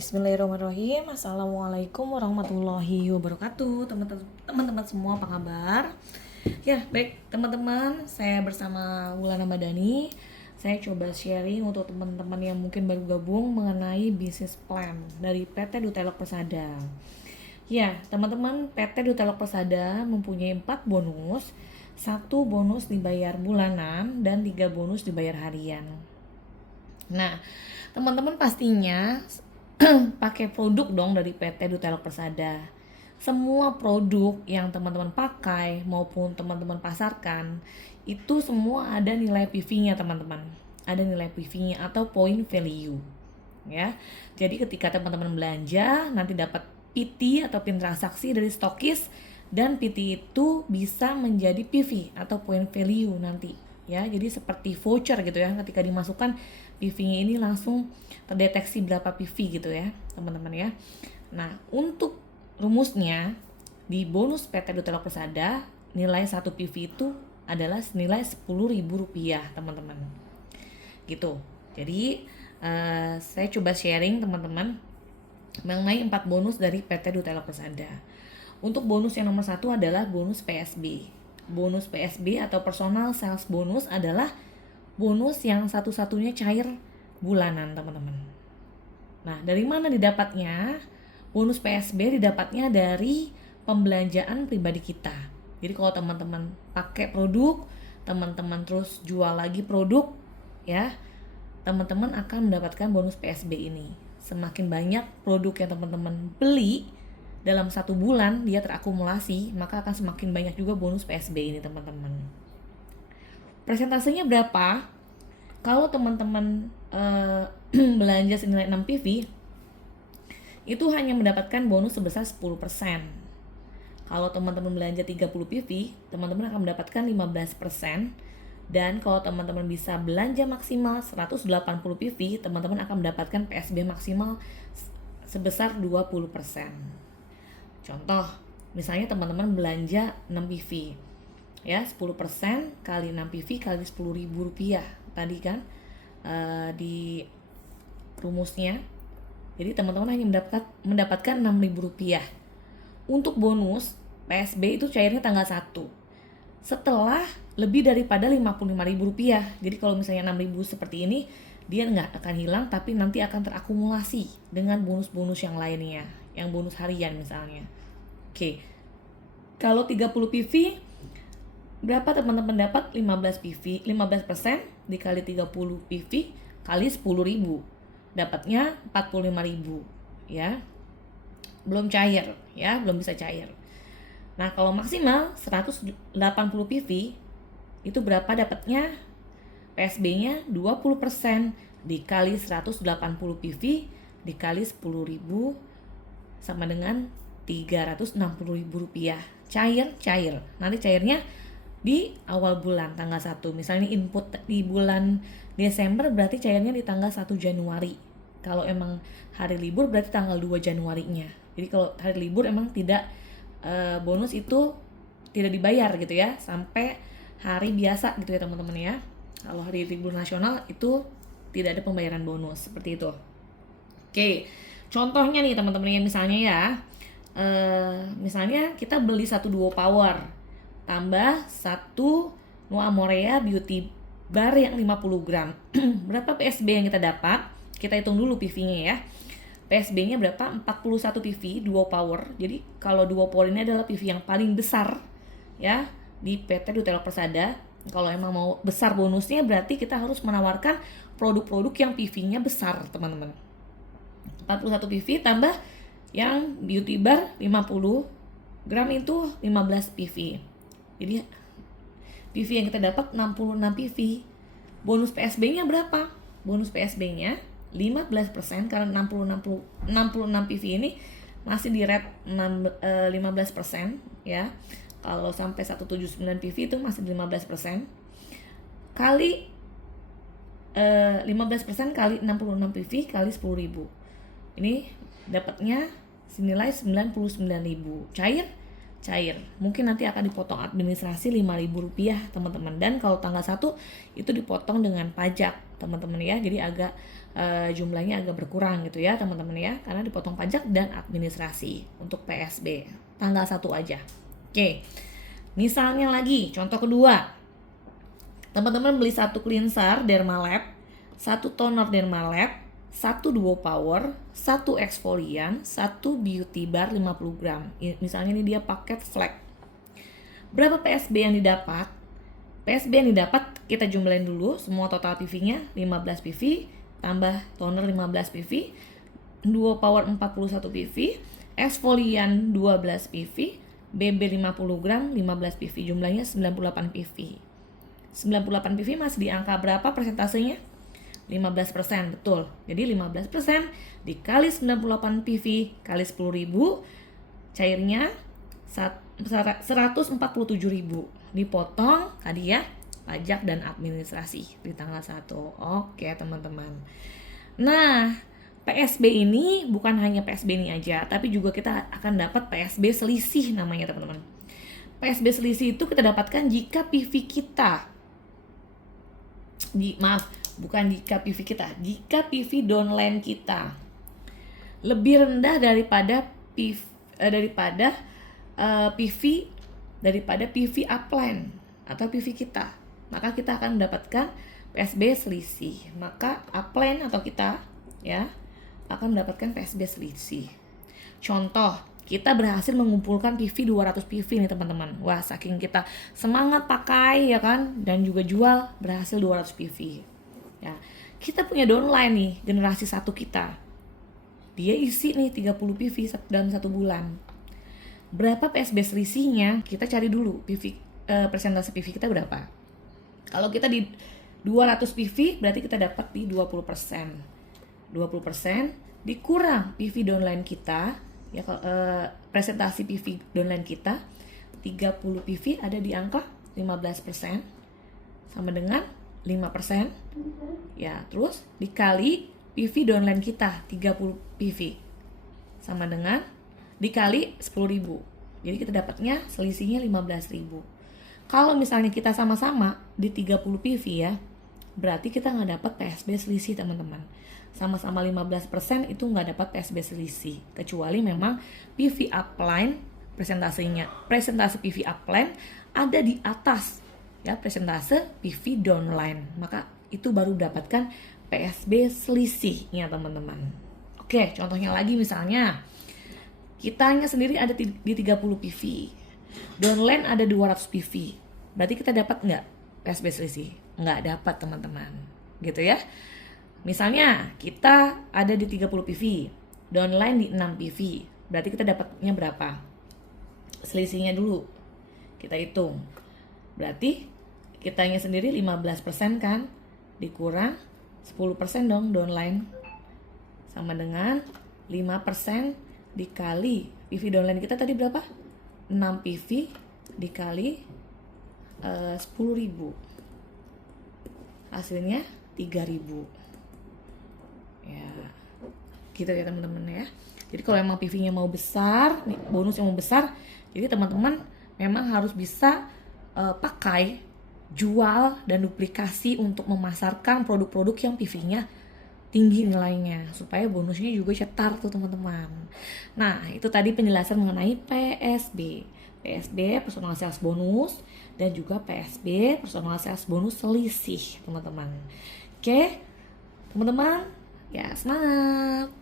Bismillahirrahmanirrahim. Assalamualaikum warahmatullahi wabarakatuh. Teman-teman semua, apa kabar? Ya, baik teman-teman, saya bersama Wulana Madani. Saya coba sharing untuk teman-teman yang mungkin baru gabung mengenai bisnis plan dari PT Dutelok Persada. Ya, teman-teman, PT Dutelok Persada mempunyai 4 bonus. 1 bonus dibayar bulanan dan 3 bonus dibayar harian. Nah, teman-teman pastinya pakai produk dong dari PT Dutelok Persada. Semua produk yang teman-teman pakai maupun teman-teman pasarkan itu semua ada nilai PV-nya, teman-teman. Ada nilai PV-nya atau point value. Ya. Jadi ketika teman-teman belanja nanti dapat PT atau pin transaksi dari stokis, dan PT itu bisa menjadi PV atau point value nanti. Ya, jadi seperti voucher gitu ya, ketika dimasukkan PV-nya ini langsung terdeteksi berapa PV gitu ya, teman-teman ya. Nah, untuk rumusnya di bonus PT Dutelok Persada, nilai 1 PV itu adalah senilai Rp10.000, teman-teman. Gitu. Jadi, saya coba sharing teman-teman mengenai 4 bonus dari PT Dutelok Persada. Untuk bonus yang nomor 1 adalah bonus PSB. Bonus PSB atau personal sales bonus adalah bonus yang satu-satunya cair bulanan, teman-teman. Nah, dari mana didapatnya? Bonus PSB didapatnya dari pembelanjaan pribadi kita. Jadi kalau teman-teman pakai produk, teman-teman terus jual lagi produk, ya, teman-teman akan mendapatkan bonus PSB ini. Semakin banyak produk yang teman-teman beli dalam 1 bulan dia terakumulasi, maka akan semakin banyak juga bonus PSB ini, teman-teman. Persentasenya berapa? Kalau teman-teman belanja senilai 6 PV, itu hanya mendapatkan bonus sebesar 10%. Kalau teman-teman belanja 30 PV, teman-teman akan mendapatkan 15%. Dan kalau teman-teman bisa belanja maksimal 180 PV, teman-teman akan mendapatkan PSB maksimal sebesar 20%. Contoh, misalnya teman-teman belanja 6 PV, ya 10% kali 6 PV kali Rp10.000 tadi kan di rumusnya. Jadi teman-teman hanya mendapatkan Rp6.000. Untuk bonus PSB itu cairnya tanggal 1 setelah lebih daripada Rp55.000. Jadi kalau misalnya 6.000 seperti ini, dia nggak akan hilang, tapi nanti akan terakumulasi dengan bonus-bonus yang lainnya, yang bonus harian misalnya. Oke, kalau 30 PV, berapa teman-teman dapat? 15 PV, 15% dikali 30 PV kali 10.000, dapatnya 45.000 ya. Belum cair ya, belum bisa cair. Nah, kalau maksimal 180 PV, itu berapa dapatnya? PSB-nya 20% dikali 180 PV dikali 10.000 sama dengan Rp360.000. Cair. Nanti cairnya di awal bulan tanggal 1. Misalnya input di bulan Desember, berarti cairnya di tanggal 1 Januari. Kalau emang hari libur berarti tanggal 2 Januarinya. Jadi kalau hari libur emang tidak bonus itu tidak dibayar gitu ya, sampai hari biasa gitu ya, teman-teman ya. Kalau hari libur nasional itu tidak ada pembayaran bonus, seperti itu. Oke, contohnya nih teman-teman ya, misalnya ya, misalnya kita beli 1 Duo Power tambah 1 Noa Morea Beauty Bar yang 50 gram. Berapa PSB yang kita dapat? Kita hitung dulu PV-nya ya. PSB-nya berapa? 41 PV Duo Power. Jadi kalau Duo Power ini adalah PV yang paling besar ya di PT Dutelok Persada. Kalau emang mau besar bonusnya, berarti kita harus menawarkan produk-produk yang PV-nya besar, teman-teman. 41 PV tambah yang Beauty Bar 50 gram itu 15 PV. Jadi PV yang kita dapat 66 PV. Bonus PSB-nya berapa? Bonus PSB-nya 15% karena 66 PV ini masih di rate 15% ya. Kalau sampai 179 PV itu masih 15%. Kali 15% kali 66 PV kali 10.000. Ini dapatnya senilai 99.000. Cair. Mungkin nanti akan dipotong administrasi Rp5.000, teman-teman. Dan kalau tanggal 1 itu dipotong dengan pajak, teman-teman ya. Jadi agak jumlahnya agak berkurang gitu ya teman-teman ya, karena dipotong pajak dan administrasi untuk PSB tanggal 1 aja. Oke, misalnya lagi contoh kedua, teman-teman beli 1 cleanser Dermalab, 1 toner Dermalab, 1 duo power, 1 exfoliant, 1 beauty bar 50 gram. Misalnya ini dia paket flag. Berapa PSB yang didapat? PSB yang didapat kita jumlahin dulu semua total PV-nya 15 PV tambah toner 15 PV, duo power 41 PV, exfoliant 12 PV, BB 50 gram 15 PV, jumlahnya 98 PV. 98 PV masih di angka berapa persentasenya? 15%, betul. Jadi 15% dikali 98 PV kali 10.000, cairnya 147.000. Dipotong tadi ya pajak dan administrasi di tanggal 1. Oke teman-teman. Nah, PSB ini bukan hanya PSB ini aja, tapi juga kita akan dapat PSB selisih namanya teman-teman. PSB selisih itu kita dapatkan jika PV kita jika PV downline kita lebih rendah daripada PV upline atau PV kita, maka kita akan mendapatkan PSB selisih. Maka upline atau kita ya akan mendapatkan PSB selisih. Contoh, kita berhasil mengumpulkan PV 200 PV nih teman-teman. Wah, saking kita semangat pakai ya kan, dan juga jual, berhasil 200 PV. Ya, kita punya downline nih, generasi 1 kita. Dia isi nih 30 PV dalam 1 bulan. Berapa PSB selisihnya? Kita cari dulu persentase PV kita berapa. Kalau kita di 200 PV berarti kita dapat di 20%. 20% dikurang PV downline kita, ya presentasi PV downline kita 30 PV ada di angka 15%, sama dengan 5%. Ya, terus dikali PV downline kita 30 PV sama dengan dikali 10.000. Jadi kita dapatnya selisihnya 15.000. Kalau misalnya kita sama-sama di 30 PV ya, berarti kita nggak dapat PSB selisih teman-teman. Sama-sama 15% itu nggak dapat PSB selisih, kecuali memang PV upline presentasi PV upline ada di atas ya presentase PV downline, maka itu baru dapatkan PSB selisihnya teman-teman. Oke, contohnya lagi misalnya kitanya sendiri ada di 30 PV, downline ada 200 PV, berarti kita dapat nggak PSB selisih? Nggak dapat teman-teman, gitu ya. Misalnya kita ada di 30 PV, downline di 6 PV, berarti kita dapatnya berapa? Selisihnya dulu kita hitung. Berarti kitanya sendiri 15% kan, dikurang 10% dong downline, sama dengan 5% dikali PV downline kita tadi berapa? 6 PV dikali 10.000, hasilnya 3.000 ya, gitu ya teman-teman ya. Jadi kalau emang PV-nya mau besar, nih bonusnya mau besar, jadi teman-teman memang harus bisa pakai, jual, dan duplikasi untuk memasarkan produk-produk yang PV-nya tinggi nilainya, supaya bonusnya juga cetar tuh teman-teman. Nah, itu tadi penjelasan mengenai PSB personal sales bonus, dan juga PSB personal sales bonus selisih teman-teman. Oke teman-teman, ya semangat.